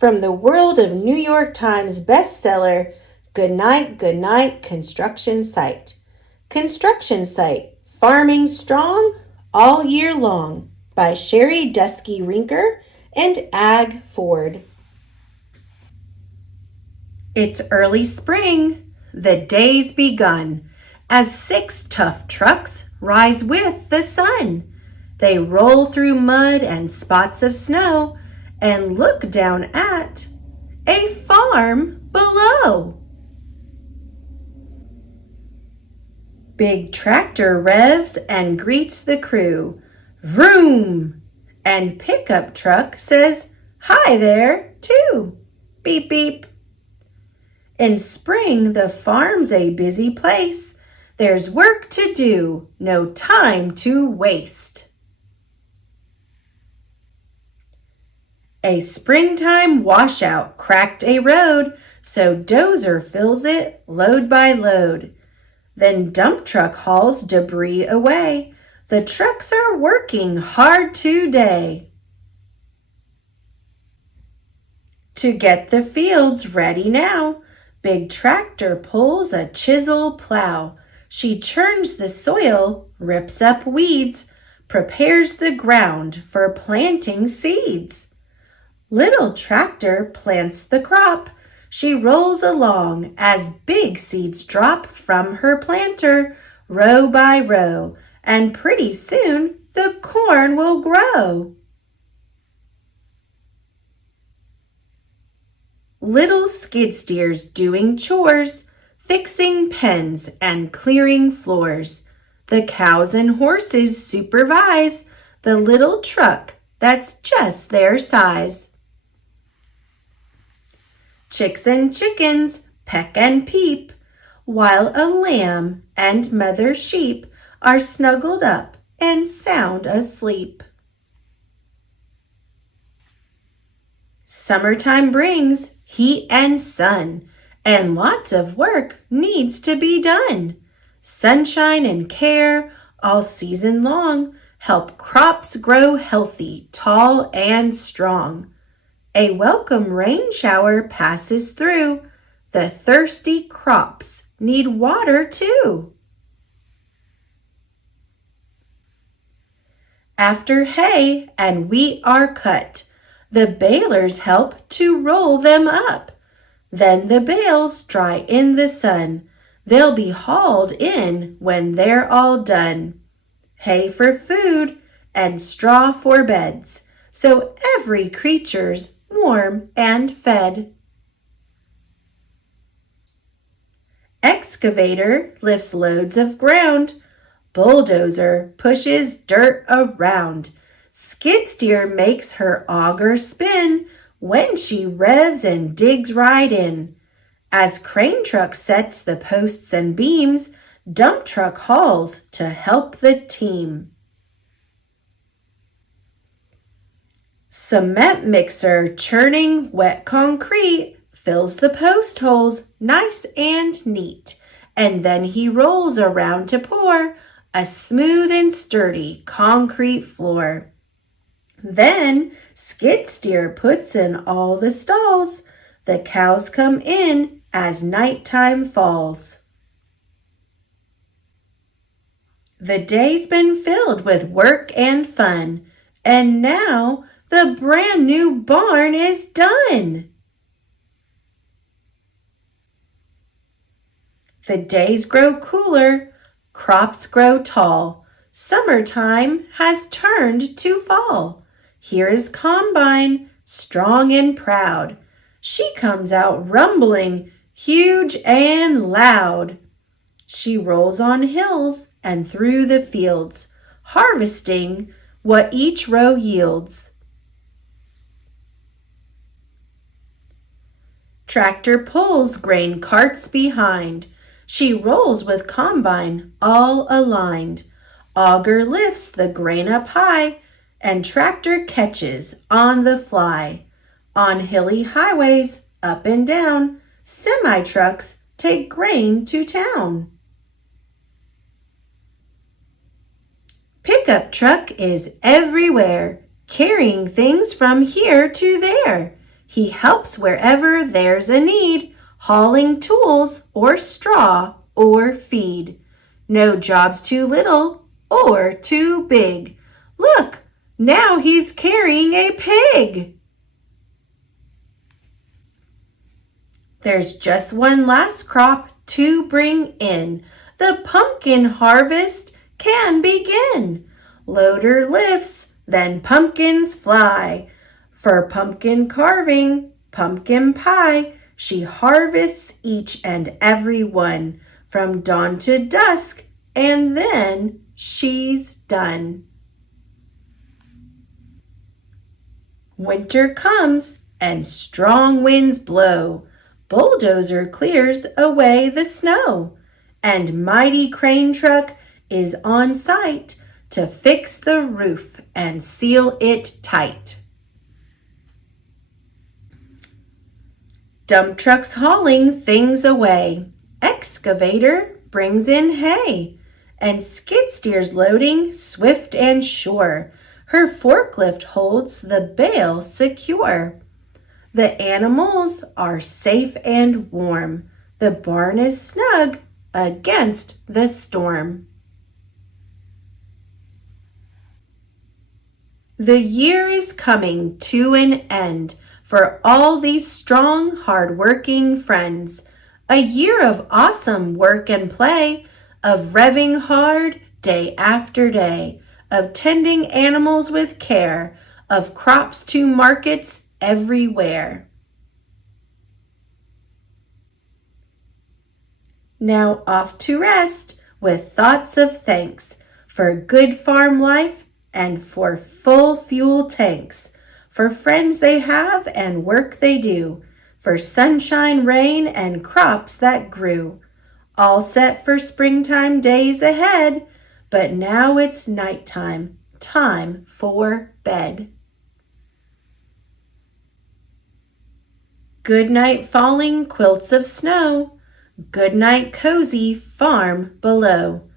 From the world of New York Times bestseller, Good Night, Construction Site. Construction Site, Farming Strong All Year Long by Sherry Dusky Rinker and Ag Ford. It's early spring, the day's begun, as 6 tough trucks rise with the sun. They roll through mud and spots of snow and look down at a farm below. Big tractor revs and greets the crew. Vroom! And pickup truck says, hi there, too. Beep, beep. In spring, the farm's a busy place. There's work to do, no time to waste. A springtime washout cracked a road, so dozer fills it load by load. Then dump truck hauls debris away. The trucks are working hard today. To get the fields ready now, big tractor pulls a chisel plow. She churns the soil, rips up weeds, prepares the ground for planting seeds. Little tractor plants the crop. She rolls along as big seeds drop from her planter, row by row, and pretty soon the corn will grow. Little skid steers doing chores, fixing pens and clearing floors. The cows and horses supervise the little truck that's just their size. Chicks and chickens peck and peep, while a lamb and mother sheep are snuggled up and sound asleep. Summertime brings heat and sun, and lots of work needs to be done. Sunshine and care all season long help crops grow healthy, tall, and strong. A welcome rain shower passes through. The thirsty crops need water too. After hay and wheat are cut, the balers help to roll them up. Then the bales dry in the sun. They'll be hauled in when they're all done. Hay for food and straw for beds, so every creature's warm and fed. Excavator lifts loads of ground. Bulldozer pushes dirt around. Skid steer makes her auger spin when she revs and digs right in. As crane truck sets the posts and beams, dump truck hauls to help the team. Cement mixer churning wet concrete fills the post holes nice and neat, and then he rolls around to pour a smooth and sturdy concrete floor. Then skid steer puts in all the stalls. The cows come in as nighttime falls. The day's been filled with work and fun, and now the brand new barn is done. The days grow cooler, crops grow tall. Summertime has turned to fall. Here is Combine, strong and proud. She comes out rumbling, huge and loud. She rolls on hills and through the fields, harvesting what each row yields. Tractor pulls grain carts behind. She rolls with combine all aligned. Auger lifts the grain up high, and tractor catches on the fly. On hilly highways, up and down, semi-trucks take grain to town. Pickup truck is everywhere, carrying things from here to there. He helps wherever there's a need, hauling tools or straw or feed. No job's too little or too big. Look, now he's carrying a pig. There's just one last crop to bring in. The pumpkin harvest can begin. Loader lifts, then pumpkins fly. For pumpkin carving, pumpkin pie, she harvests each and every one from dawn to dusk, and then she's done. Winter comes and strong winds blow. Bulldozer clears away the snow, and mighty crane truck is on site to fix the roof and seal it tight. Dump trucks hauling things away. Excavator brings in hay, and skid steers loading swift and sure. Her forklift holds the bale secure. The animals are safe and warm. The barn is snug against the storm. The year is coming to an end for all these strong, hard-working friends. A year of awesome work and play, of revving hard day after day, of tending animals with care, of crops to markets everywhere. Now off to rest with thoughts of thanks for good farm life and for full fuel tanks, for friends they have and work they do, for sunshine, rain, and crops that grew. All set for springtime days ahead, but now it's nighttime, time for bed. Good night falling quilts of snow. Good night cozy farm below.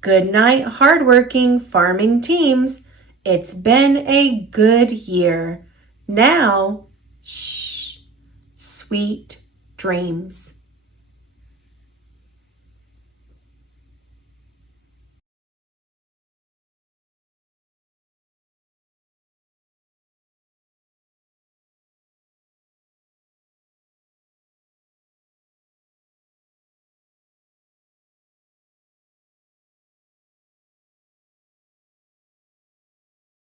Good night hardworking farming teams. It's been a good year. Now, shh, sweet dreams.